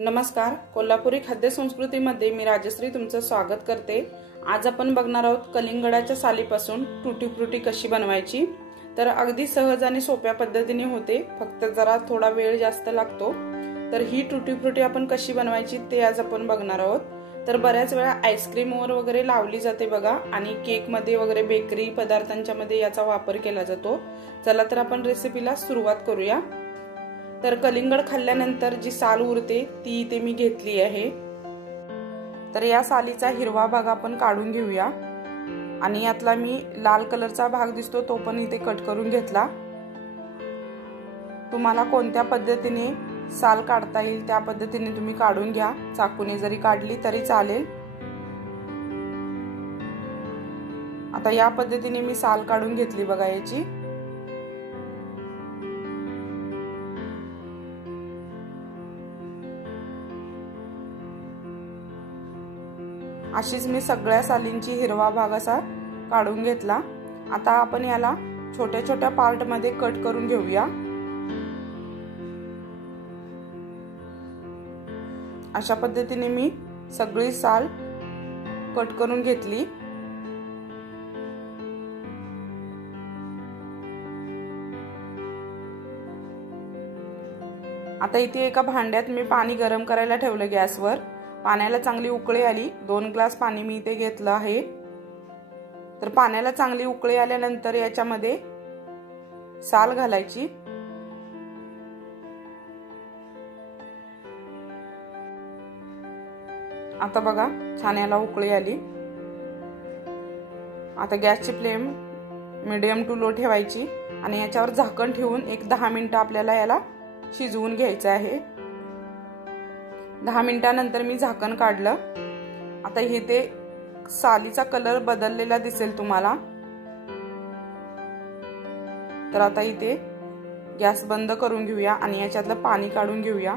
नमस्कार, कोल्हापुरी खाद्य संस्कृतीमध्ये मी राजश्री तुमचं स्वागत करते। आज आपण बघणार आहोत कलिंगडाच्या सालीपासून टुटी फ्रुटी कशी बनवायची। तर अगदी सहज आणि सोप्या पद्धतीने होते, फक्त जरा थोडा वेळ जास्त लागतो। तर ही टुटी फ्रुटी आपण कशी बनवायची ते आज आपण बघणार आहोत। तर बऱ्याच वेळा आईस्क्रीम वगैरे लावली जाते बघा, आणि केक मध्ये वगैरे बेकरी पदार्थांच्या मध्ये याचा वापर केला जातो। चला तर आपण रेसिपीला सुरुवात करूया। तर कलिंगड खाल्ल्यानंतर जी साल उरते ती इथे मी घेतली आहे। तर या सालीचा हिरवा भाग आपण काढून घेऊया, आणि यातला मी लाल कलरचा भाग दिसतो तो पण इथे कट करून घेतला। तुम्हाला कोणत्या पद्धतीने साल काढता येईल त्या पद्धतीने तुम्ही काढून घ्या, चाकूने जरी काढली तरी चालेल। आता या पद्धतीने मी साल काढून घेतली बघा याची। अशीच मी सगळ्या सालींची हिरवा भाग असा काढून घेतला। आता आपण याला छोट्या छोट्या पार्ट मध्ये कट करून घेऊया। अशा पद्धतीने मी सगळी साल कट करून घेतली। आता इथे एका भांड्यात मी पाणी गरम करायला ठेवलं गॅसवर। पाण्याला चांगली उकळी आली, 2 ग्लास पाणी मी इथे घेतलं आहे। तर पाण्याला चांगली उकळी आल्यानंतर याच्यामध्ये साल घालायची। आता बघा छान याला उकळी आली। आता गॅसची फ्लेम मीडियम टू लो ठेवायची, आणि याच्यावर झाकण ठेवून एक 10 मिनिटं आपल्याला याला शिजवून घ्यायचं आहे। 10 मिनिटांनंतर मी झाकण काढलं। आता इथे सालीचा कलर बदललेला दिसेल तुम्हाला। तर आता इथे गॅस बंद करून घेऊया आणि याच्यातलं पाणी काढून घेऊया।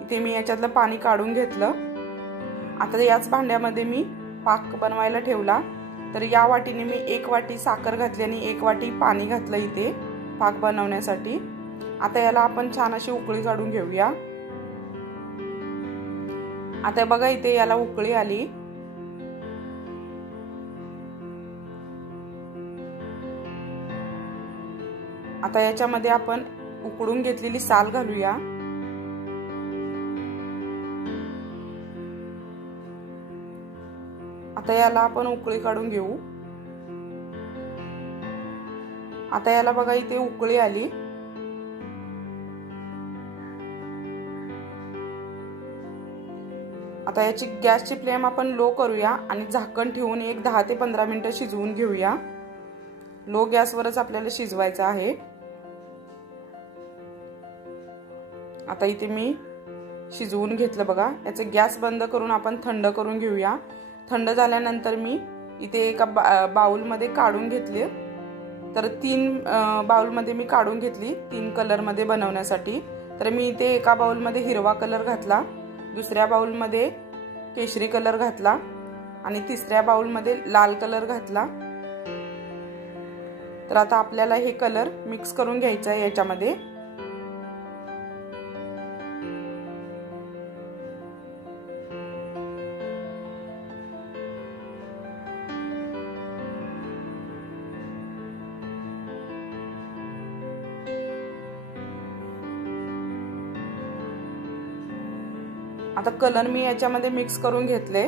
इथे मी याच्यातलं पाणी काढून घेतलं। आता याच भांड्यामध्ये मी पाक बनवायला ठेवला। तर या वाटीने मी 1 वाटी साखर घातली आणि 1 वाटी पाणी घातलं इथे पाक बनवण्यासाठी। आता याला आपण छान अशी उकळी काढून घेऊया। आता बघा इथे याला उकळी आली। आता याच्यामध्ये आपण उकडून घेतलेली साल घालूया। आता याला आपण उकळी काढून घेऊ। आता याला बघा इथे उकळी आली। आता याची गॅसची फ्लेम आपण लो करूया आणि झाकण ठेवून एक 10 ते 15 मिनिटं शिजवून घेऊया। लो गॅसवरच आपल्याला शिजवायचं आहे। आता इथे मी शिजवून घेतलं बघा। याचे गॅस बंद करून आपण थंड करून घेऊया। थंड झाल्यानंतर मी इथे एका बाउल मध्ये काढून घेतले। तर 3 बाउल मध्ये मी काढून घेतली 3 कलर मध्ये बनवण्यासाठी। तर मी इथे एका बाउल मध्ये हिरवा कलर घातला, दुसऱ्या बाउल मध्ये केशरी कलर घातला, आणि तिसऱ्या बाउल मध्ये लाल कलर घातला। तर आता आपल्याला हे कलर मिक्स करून घ्यायचं आहे याच्यामध्ये। आता कलर मी याच्यामध्ये मिक्स करून घेतले।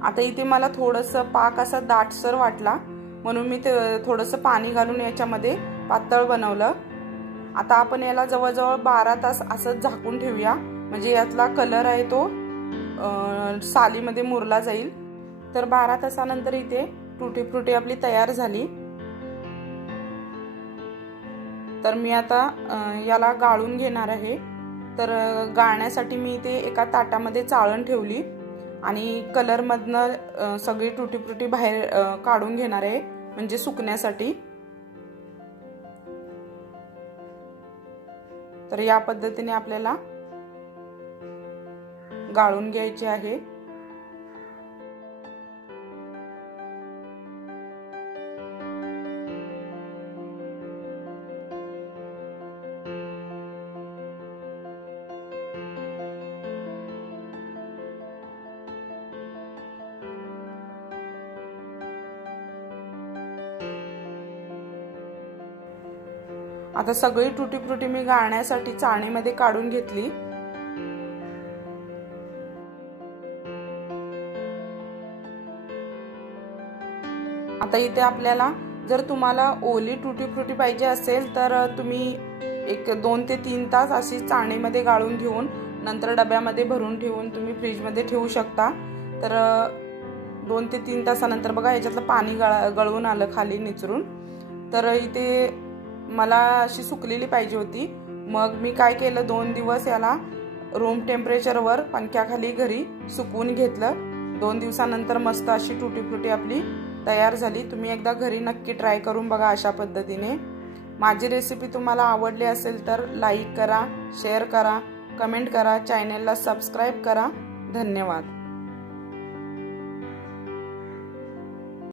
आता इथे मला थोडंसं पाक असा दाटसर वाटला, म्हणून मी थोडंसं पाणी घालून याच्यामध्ये पातळ बनवलं। आता आपण याला जवळजवळ 12 तास असं झाकून ठेवूया, म्हणजे यातला कलर आहे तो सालीमध्ये मुरला जाईल। तर 12 तासानंतर इथे टुटी फ्रुटी आपली तयार झाली। तर मी आता याला गाळून घेणार आहे। तर गाळण्यासाठी मी इथे एका ताटामध्ये चाळण ठेवली, आणि कलर मधनं सगळी टुटी फ्रुटी बाहेर काढून घेणार आहे, म्हणजे सुकण्यासाठी। तर या पद्धतीने आपल्याला गाळून घ्यायचे आहे। आता सगळी टुटी फ्रुटी मी गाळण्यासाठी चाळणीमध्ये काढून घेतली। आता इथे आपल्याला जर तुम्हाला ओली टुटी फ्रुटी पाहिजे असेल तर तुम्ही एक 2 ते 3 तास अशी चाळणीमध्ये गाळून घेऊन नंतर डब्यामध्ये भरून ठेवून तुम्ही फ्रीजमध्ये ठेवू शकता। तर 2 ते 3 तासानंतर बघा याच्यातलं पाणी गळून आलं खाली निचरून। तर इथे मला अशी सुकलेली पाहिजे होती, मग मी काय केलं 2 दिवस याला रूम टेम्परेचरवर पंख्याखाली घरी सुकवून घेतलं। 2 दिवसानंतर मस्त अशी टुटी फ्रुटी आपली तयार झाली। तुम्ही एकदा घरी नक्की ट्राय करून बघा अशा पद्धतीने। माझी रेसिपी तुम्हाला आवडली असेल तर लाईक करा, शेअर करा, कमेंट करा, चॅनलला सबस्क्राइब करा। धन्यवाद।